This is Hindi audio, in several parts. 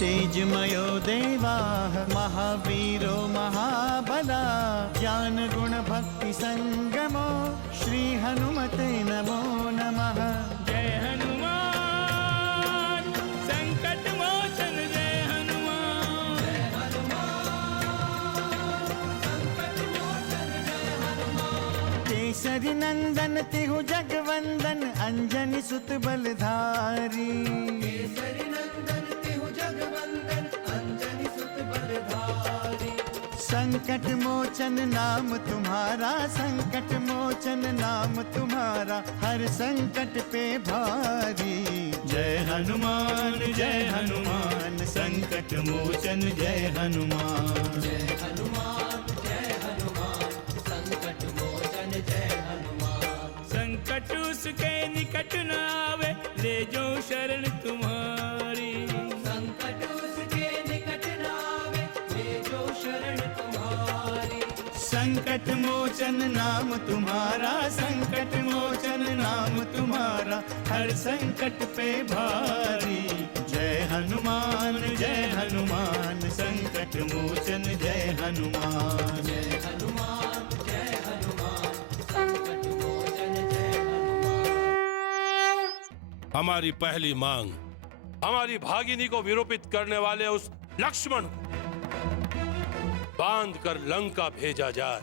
तेजमयो देवाः महावीरो महाबला ज्ञान गुण भक्ति संगमो श्री हनुमते नमो नमः। जय हनुमान संकट मोचन जय हनुमान। जय हनुमान संकट मोचन जय हनुमान। केसरी नंदन तिहु जगवंदन अंजनी सुत बलधारी। केसरी नंदन तिहु जगवंदन अंजनी सुत बलधारी। संकट मोचन नाम तुम्हारा संकट मोचन नाम तुम्हारा हर संकट पे भारी। जय हनुमान संकट मोचन जय हनुमान। जय हनुमान संकट मोचन जय हनुमान। संकट उसके निकट न आवे ले जो शरण तुम्हारी। संकट उसके निकट न आवे ले जो शरण तुम्हारी। संकट मोचन नाम तुम्हारा संकट मोचन नाम तुम्हारा हर संकट पे भारी। जय हनुमान संकट मोचन जय हनुमान। जय हनुमान संकट मोचन जय हनुमान। हमारी पहली मांग हमारी भागिनी को विरूपित करने वाले उस लक्ष्मण को बांध कर लंका भेजा जाए।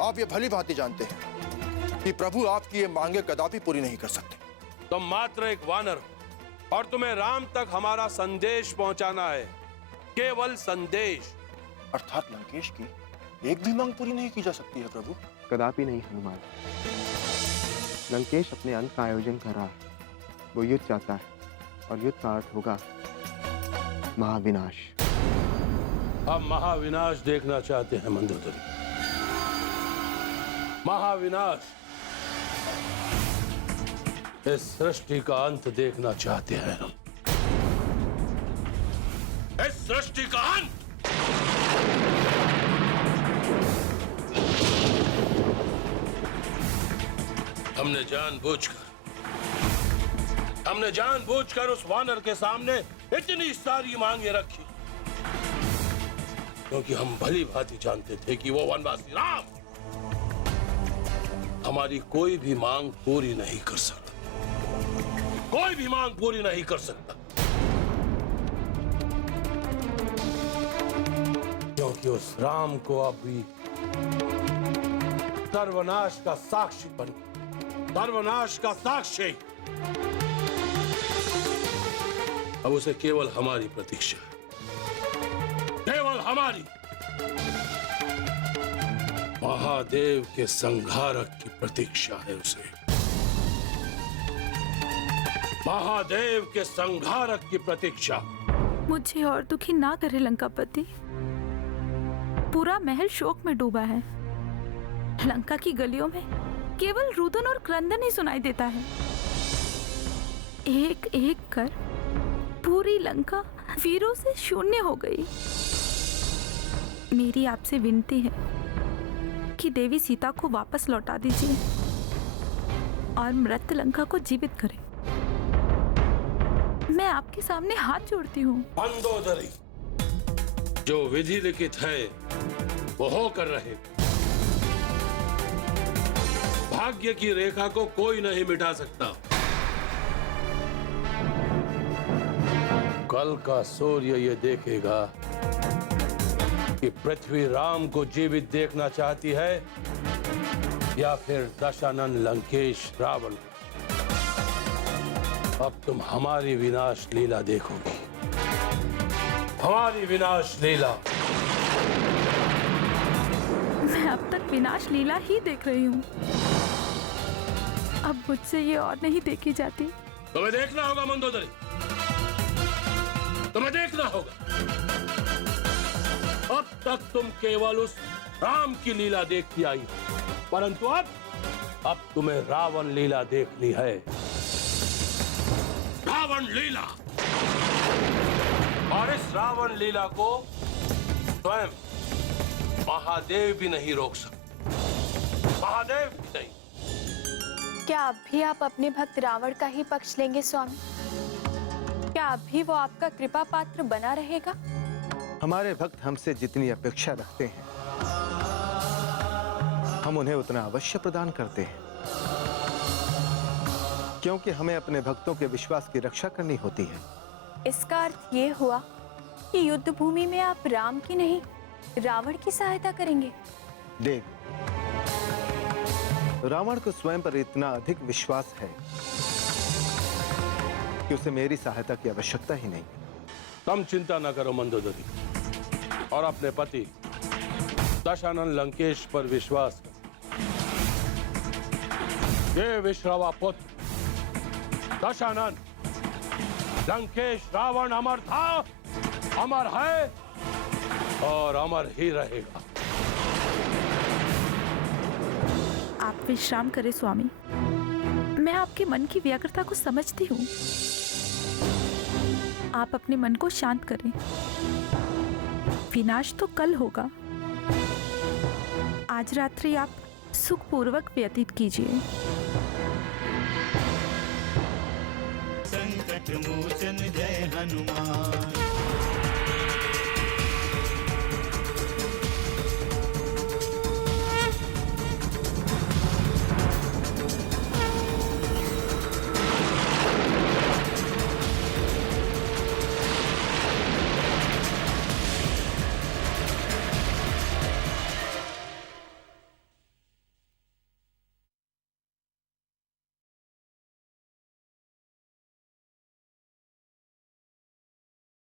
आप ये भली भांति जानते हैं कि प्रभु आपकी ये मांगे कदापि पूरी नहीं कर सकते। तुम मात्र एक वानर हो और तुम्हें राम तक हमारा संदेश पहुंचाना है, केवल संदेश। अर्थात लंकेश की एक भी मांग पूरी नहीं की जा सकती है प्रभु। कदापि नहीं हनुमान। लंकेश अपने अंत का आयोजन कर रहा है। वो युद्ध चाहता है और युद्ध का अर्थ होगा महाविनाश। हम महाविनाश देखना चाहते हैं मंदोदरी, महाविनाश। इस सृष्टि का अंत देखना चाहते हैं हम, इस सृष्टि का अंत। हमने जानबूझकर उस वानर के सामने इतनी सारी मांगे रखी क्योंकि हम भली भांति जानते थे कि वो वनवासी राम हमारी कोई भी मांग पूरी नहीं कर सकता, कोई भी मांग पूरी नहीं कर सकता, क्योंकि उस राम को अभी सर्वनाश का साक्षी बन, सर्वनाश का साक्षी अब उसे केवल हमारी प्रतीक्षा है, केवल हमारी। महादेव के संहारक की प्रतीक्षा है उसे, महादेव के संहारक की प्रतीक्षा। मुझे और दुखी ना करे लंकापति। पूरा महल शोक में डूबा है। लंका की गलियों में केवल रुदन और क्रंदन ही सुनाई देता है। एक एक कर पूरी लंका वीरों से शून्य हो गई। मेरी आपसे विनती है कि देवी सीता को वापस लौटा दीजिए और मृत लंका को जीवित करें। मैं आपके सामने हाथ जोड़ती हूँ। मंदोदरी, जो विधि लिखित है वो होकर रहे। भाग्य की रेखा को कोई नहीं मिटा सकता। कल का सूर्य ये देखेगा कि पृथ्वी राम को जीवित देखना चाहती है या फिर दशानन लंकेश रावण। अब तुम हमारी विनाश लीला देखोगी, हमारी विनाश लीला। मैं अब तक विनाश लीला ही देख रही हूँ। अब मुझसे ये और नहीं देखी जाती। तुम्हें देखना होगा मंदोदरी, तुम्हें देखना होगा। अब तक तुम केवल उस राम की लीला देखती आई, परंतु अब तुम्हें रावण लीला देखनी है। रावण लीला। और इस रावण लीला को स्वयं महादेव भी नहीं रोक सकते, महादेव भी नहीं। क्या अब भी आप अपने भक्त रावण का ही पक्ष लेंगे स्वामी? क्या अभी वो आपका कृपा पात्र बना रहेगा? हमारे भक्त हमसे जितनी अपेक्षा रखते हैं हम उन्हें उतना अवश्य प्रदान करते हैं, क्योंकि हमें अपने भक्तों के विश्वास की रक्षा करनी होती है। इसका अर्थ ये हुआ कि युद्ध भूमि में आप राम की नहीं रावण की सहायता करेंगे। देव, रावण को स्वयं पर इतना अधिक विश्वास है कि उसे मेरी सहायता की आवश्यकता ही नहीं। तुम चिंता न करो मंदोदरी, और अपने पति दशानन लंकेश पर विश्वास करो। ये विश्रवा पुत्र दशानन लंकेश रावण अमर था, अमर है और अमर ही रहेगा। आप विश्राम करें स्वामी, मैं आपके मन की व्यग्रता को समझती हूँ। आप अपने मन को शांत करें, विनाश तो कल होगा। आज रात्रि आप सुखपूर्वक व्यतीत कीजिए। संकट मोचन जय हनुमान।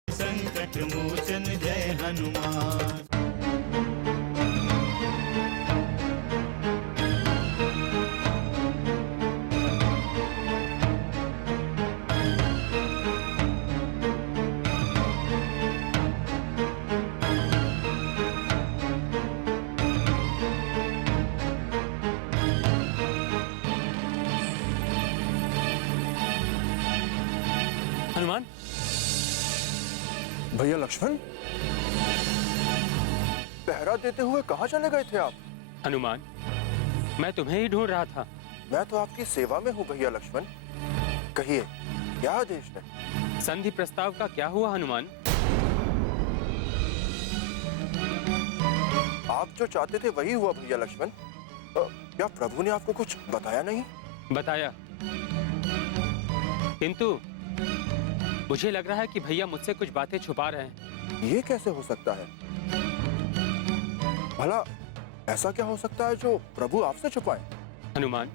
संकट मोचन जय हनुमान। हनुमान, भैया लक्ष्मण, पहरा देते हुए कहाँ चले गए थे आप? हनुमान, मैं तुम्हें ही ढूंढ रहा था। मैं तो आपकी सेवा में हूँ भैया लक्ष्मण। कहिए, क्या आदेश है? संधि प्रस्ताव का क्या हुआ हनुमान? आप जो चाहते थे वही हुआ भैया लक्ष्मण। क्या प्रभु ने आपको कुछ बताया नहीं? बताया, किंतु मुझे लग रहा है कि भैया मुझसे कुछ बातें छुपा रहे हैं। ये कैसे हो सकता है? भला ऐसा क्या हो सकता है जो प्रभु आपसे छुपाए? हनुमान,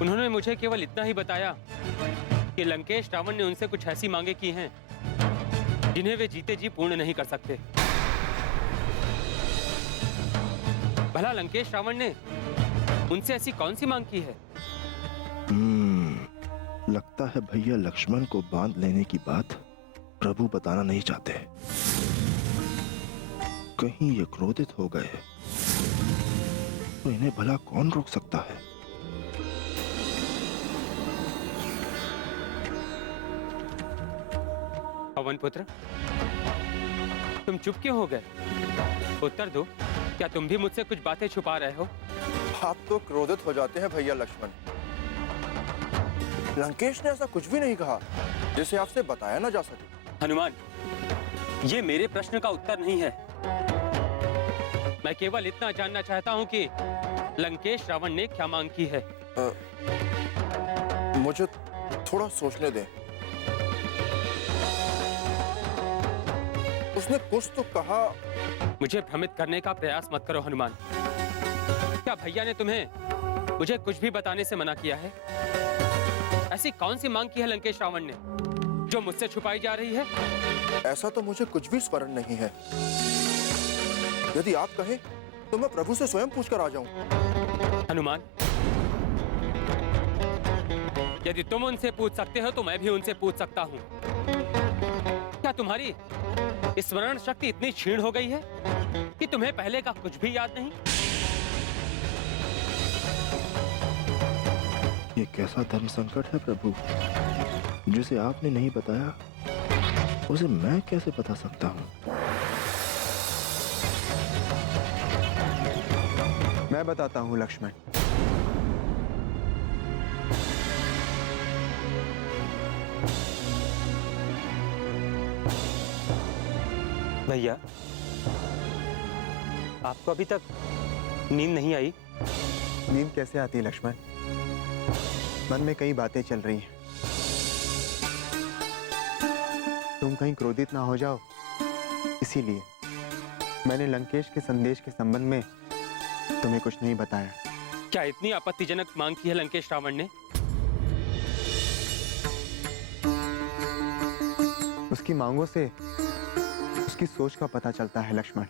उन्होंने मुझे केवल इतना ही बताया कि लंकेश रावण ने उनसे कुछ ऐसी मांगे की हैं जिन्हें वे जीते जी पूर्ण नहीं कर सकते। भला लंकेश रावण ने उनसे ऐसी कौन सी मांग की है? लगता है भैया लक्ष्मण को बांध लेने की बात प्रभु बताना नहीं चाहते। कहीं ये क्रोधित हो गए तो इन्हें भला कौन रोक सकता है? पवन पुत्र, तुम चुप क्यों हो गए? उत्तर दो, क्या तुम भी मुझसे कुछ बातें छुपा रहे हो? आप तो क्रोधित हो जाते हैं भैया लक्ष्मण। लंकेश ने ऐसा कुछ भी नहीं कहा जिसे आपसे बताया ना जा सके। हनुमान, ये मेरे प्रश्न का उत्तर नहीं है। मैं केवल इतना जानना चाहता हूँ कि लंकेश रावण ने क्या मांग की है। मुझे थोड़ा सोचने दें। उसने कुछ तो कहा। मुझे भ्रमित करने का प्रयास मत करो हनुमान। क्या भैया ने तुम्हें मुझे कुछ भी बताने से मना किया है? ऐसी कौन सी मांग की है लंकेश रावण ने जो मुझसे छुपाई जा रही है? ऐसा तो मुझे कुछ भी स्मरण नहीं है। यदि आप कहें तो मैं प्रभु से स्वयं पूछकर आ जाऊं। हनुमान, यदि तुम उनसे पूछ सकते हो तो मैं भी उनसे पूछ सकता हूँ। क्या तुम्हारी स्मरण शक्ति इतनी क्षीण हो गई है कि तुम्हें पहले का कुछ भी याद नहीं? ये कैसा धर्म संकट है प्रभु, जिसे आपने नहीं बताया उसे मैं कैसे बता सकता हूँ? मैं बताता हूँ लक्ष्मण। भैया, आपको अभी तक नींद नहीं आई? नींद कैसे आती है लक्ष्मण? मन में कई बातें चल रही हैं। तुम कहीं क्रोधित ना हो जाओ, इसीलिए मैंने लंकेश के संदेश के संबंध में तुम्हें कुछ नहीं बताया। क्या इतनी आपत्तिजनक मांग की है लंकेश रावण ने? उसकी मांगों से उसकी सोच का पता चलता है लक्ष्मण।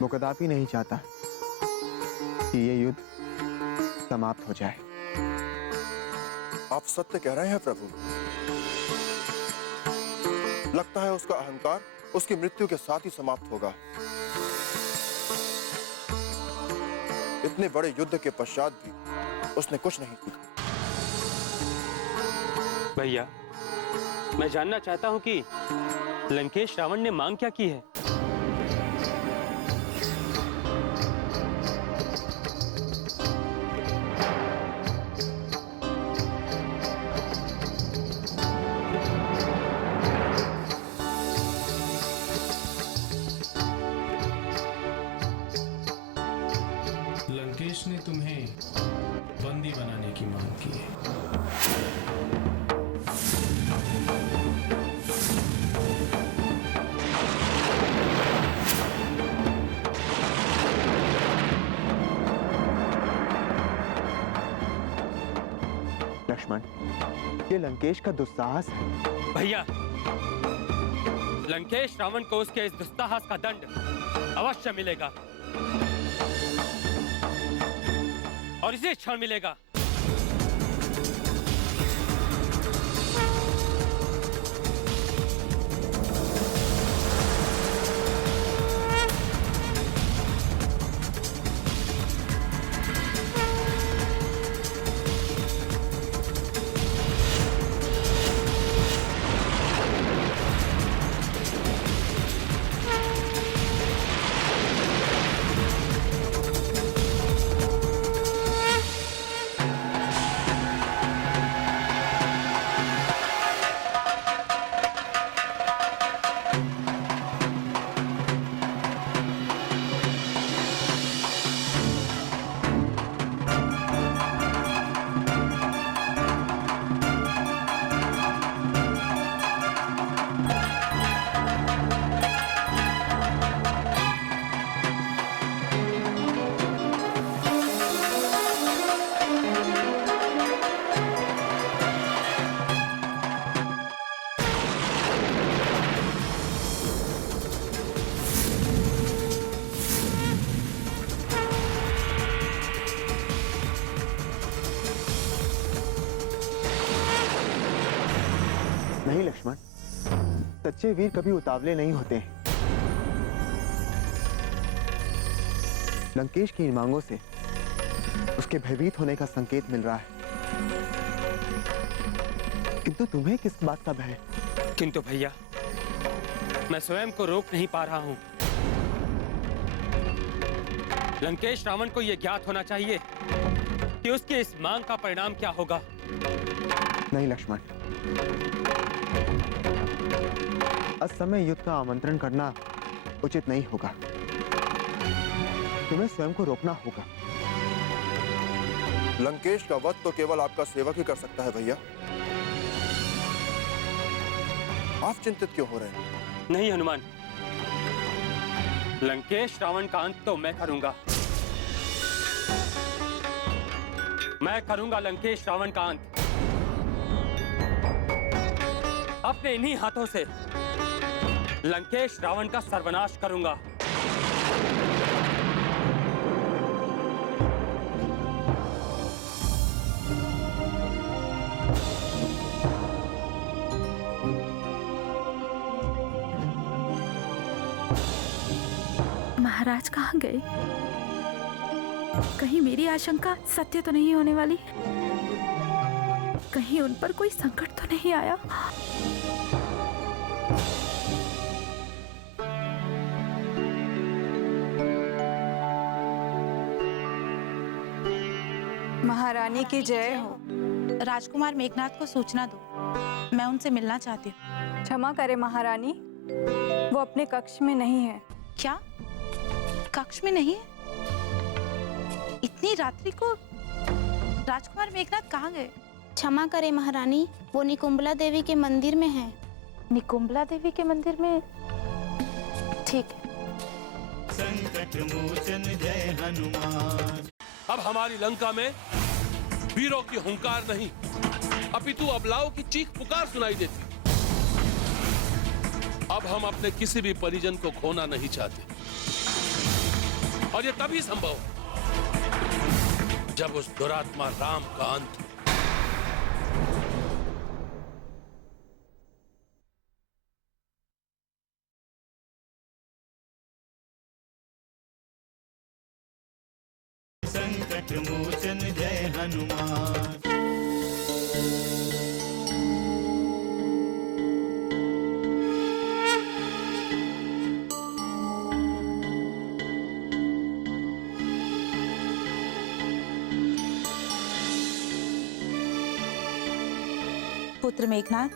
वो कदापि नहीं चाहता कि ये युद्ध समाप्त हो जाए। आप सत्य कह रहे हैं प्रभु। लगता है उसका अहंकार उसकी मृत्यु के साथ ही समाप्त होगा। इतने बड़े युद्ध के पश्चात भी उसने कुछ नहीं सीखा। भैया, मैं जानना चाहता हूं कि लंकेश रावण ने मांग क्या की है? लंकेश ने तुम्हें बंदी बनाने की मांग की है। लक्ष्मण, ये लंकेश का दुस्साहस है। भैया, लंकेश रावण को उसके इस दुस्साहस का दंड अवश्य मिलेगा और इसी क्षण मिलेगा। नहीं लक्ष्मण, सच्चे वीर कभी उतावले नहीं होते हैं। लंकेश की इन मांगों से उसके भयभीत होने का संकेत मिल रहा है, किंतु तुम्हें किस बात का भय? किंतु भैया, मैं स्वयं को रोक नहीं पा रहा हूं। लंकेश रावण को यह ज्ञात होना चाहिए कि उसकी इस मांग का परिणाम क्या होगा। नहीं लक्ष्मण, असमय युद्ध का आमंत्रण करना उचित नहीं होगा। तुम्हें स्वयं को रोकना होगा। लंकेश का वध तो केवल आपका सेवक ही कर सकता है भैया। आप चिंतित क्यों हो रहे हैं? नहीं हनुमान, लंकेश रावण का अंत तो मैं करूंगा। मैं करूंगा लंकेश रावण का अंत। अपने इन्हीं हाथों से लंकेश रावण का सर्वनाश करूंगा। महाराज कहाँ गए? कहीं मेरी आशंका सत्य तो नहीं होने वाली? कहीं उन पर कोई संकट तो नहीं आया? महारानी की जय हो। राजकुमार मेघनाथ को सूचना दो, मैं उनसे मिलना चाहती हूँ। क्षमा करें महारानी, वो अपने कक्ष में नहीं है। क्या कक्ष में नहीं है? इतनी रात्रि को राजकुमार मेघनाथ कहाँ गए? क्षमा करें महारानी, वो निकुंबला देवी के मंदिर में है। निकुंबला देवी के मंदिर में? ठीक है। संकट मोचन जय हनुमान। अब हमारी लंका में वीरों की हुंकार नहीं, अपितु अबलाओं की चीख पुकार सुनाई देती। अब हम अपने किसी भी परिजन को खोना नहीं चाहते, और ये तभी संभव जब उस दुरात्मा राम का अंत हो। संकट मोचन जय हनुमान। पुत्र मेघनाथ,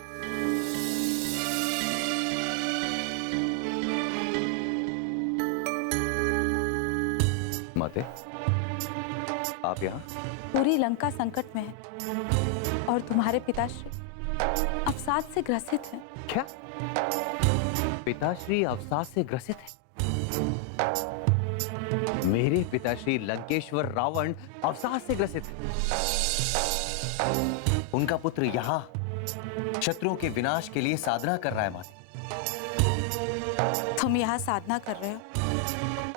माते, आप यहाँ? पूरी लंका संकट में है और तुम्हारे पिताश्री अवसाद से ग्रसित हैं। क्या? पिताश्री अवसाद से ग्रसित है? मेरे पिताश्री लंकेश्वर रावण अवसाद से ग्रसित है। उनका पुत्र यहाँ शत्रुओं के विनाश के लिए साधना कर रहा है। माते, तुम यहाँ साधना कर रहे हो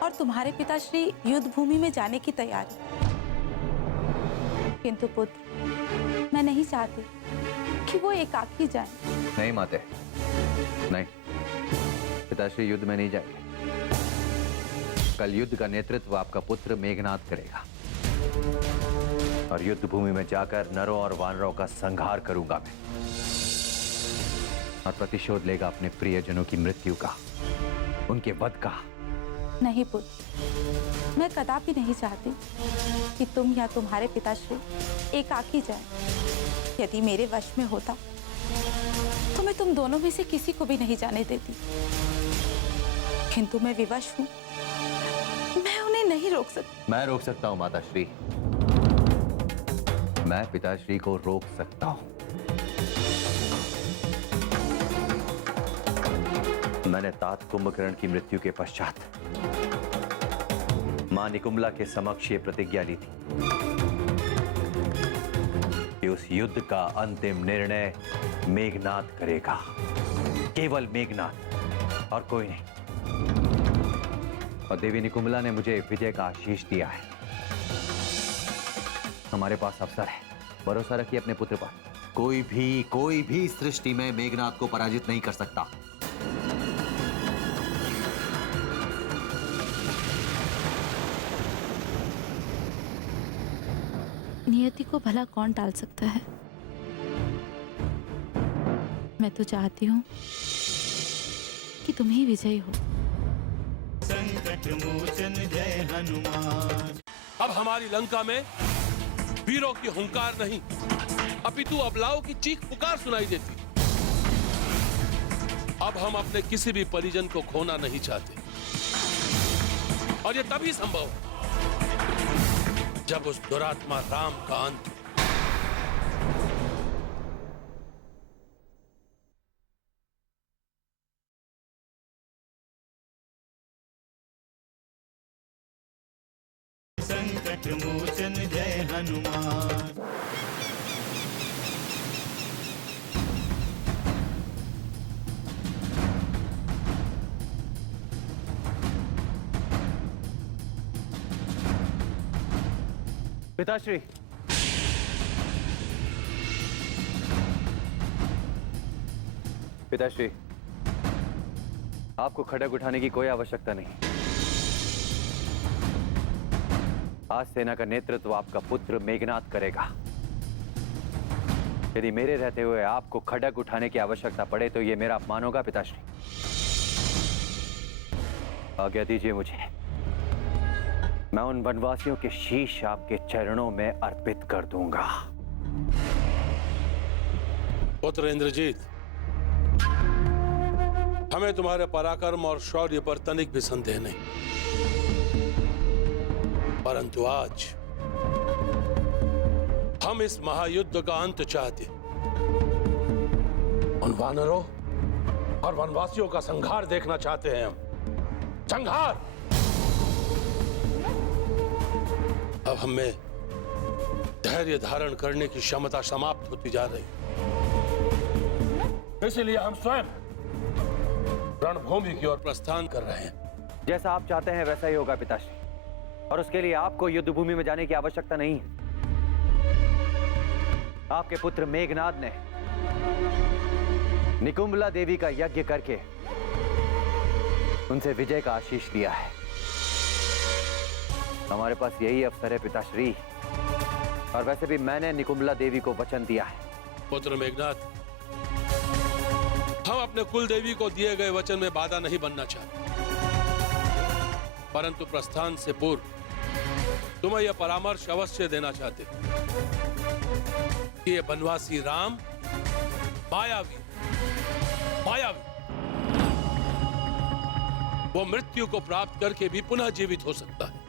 और तुम्हारे पिताश्री युद्ध भूमि में जाने की तैयारी। किंतु पुत्र, मैं नहीं चाहती कि वो एकाकी जाएं। नहीं माते, नहीं, पिताश्री युद्ध में नहीं जाएंगे। कल युद्ध का नेतृत्व आपका पुत्र मेघनाथ करेगा और युद्ध भूमि में जाकर नरों और वानरों का संहार करूंगा मैं, और प्रतिशोध लेगा अपने प्रियजनों की मृत्यु का, उनके वध का। नहीं पुत्र, मैं कदापि नहीं चाहती कि तुम या तुम्हारे पिताश्री एकाकी जाएं। यदि मेरे वश में होता तो मैं तुम दोनों में से किसी को भी नहीं जाने देती, किंतु मैं विवश हूं, मैं उन्हें नहीं रोक सकती। मैं रोक सकता हूं माताश्री, मैं पिताश्री को रोक सकता हूं। मैंने तात कुंभकर्ण की मृत्यु के पश्चात मां निकुंबला के समक्ष ये प्रतिज्ञा ली थी कि उस युद्ध का अंतिम निर्णय मेघनाथ करेगा, केवल मेघनाथ और कोई नहीं। और देवी निकुंबला ने मुझे विजय का आशीष दिया है। हमारे पास अवसर है, भरोसा रखिए अपने पुत्र पर। कोई भी सृष्टि में मेघनाथ को पराजित नहीं कर सकता। नियति को भला कौन टाल सकता है? मैं तो चाहती हूँ कि तुम ही विजयी हो। संकट मोचन जय हनुमान। अब हमारी लंका में वीरों की हुंकार नहीं, अपितु अबलाओं की चीख पुकार सुनाई देती। अब हम अपने किसी भी परिजन को खोना नहीं चाहते, और ये तभी संभव जब उस दुरात्मा राम का अंत हो। संकट मोचन जय हनुमान। पिताश्री, पिताश्री, आपको खड़ग उठाने की कोई आवश्यकता नहीं। आज सेना का नेतृत्व आपका पुत्र मेघनाथ करेगा। यदि मेरे रहते हुए आपको खड़ग उठाने की आवश्यकता पड़े तो यह मेरा अपमान होगा। पिताश्री, आज्ञा दीजिए मुझे, मैं उन वनवासियों के शीश आपके चरणों में अर्पित कर दूंगा। पुत्र इंद्रजीत, हमें तुम्हारे पराक्रम और शौर्य पर तनिक भी संदेह नहीं, परंतु आज हम इस महायुद्ध का अंत चाहते, उन वानरों और वनवासियों का संहार देखना चाहते हैं हम। संहार! अब हमें धैर्य धारण करने की क्षमता समाप्त होती जा रही, इसलिए हम स्वयं रणभूमि की ओर प्रस्थान कर रहे हैं। जैसा आप चाहते हैं वैसा ही होगा पिताश्री, और उसके लिए आपको युद्ध भूमि में जाने की आवश्यकता नहीं है। आपके पुत्र मेघनाद ने निकुंबला देवी का यज्ञ करके उनसे विजय का आशीष लिया है। हमारे पास यही अवसर है पिताश्री, और वैसे भी मैंने निकुंबला देवी को वचन दिया है। पुत्र मेघनाद, हम अपने कुल देवी को दिए गए वचन में बाधा नहीं बनना चाहते, परंतु प्रस्थान से पूर्व तुम्हें यह परामर्श अवश्य देना चाहते कि ये बनवासी राम मायावी वो मृत्यु को प्राप्त करके भी पुनः जीवित हो सकता है।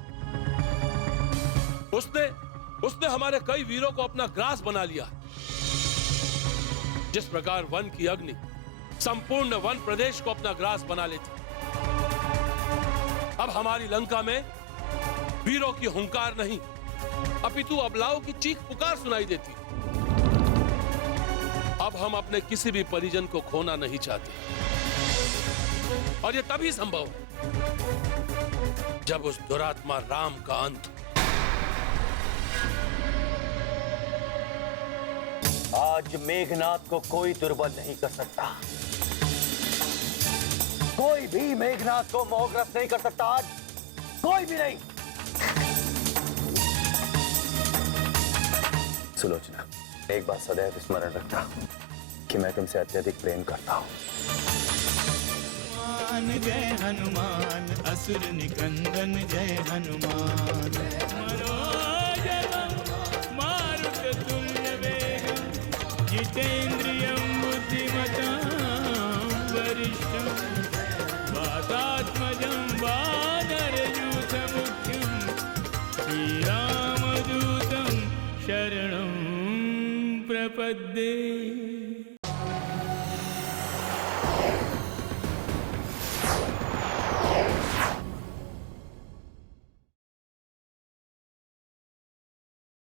उसने हमारे कई वीरों को अपना ग्रास बना लिया। जिस प्रकार वन की अग्नि संपूर्ण वन प्रदेश को अपना ग्रास बना लेती, अब हमारी लंका में वीरों की हुंकार नहीं, अपितु अबलाओं की चीख पुकार सुनाई देती। अब हम अपने किसी भी परिजन को खोना नहीं चाहते, और यह तभी संभव है जब उस दुरात्मा राम का अंत। आज मेघनाद को कोई दुर्बल नहीं कर सकता, कोई भी मेघनाद को मोहग्रस्त नहीं कर सकता, आज कोई भी नहीं। सुलोचना, एक बात सदैव स्मरण रखना कि मैं तुमसे अत्यधिक प्रेम करता हूं। जय हनुमान, असुर निकंदन जय हनुमान। मारुततुल्य वेगं जितेन्द्रियं बुद्धिमतां वरिष्ठं वातात्मजं वानरयूथमुख्यं श्रीरामदूतं शरणं प्रपद्ये।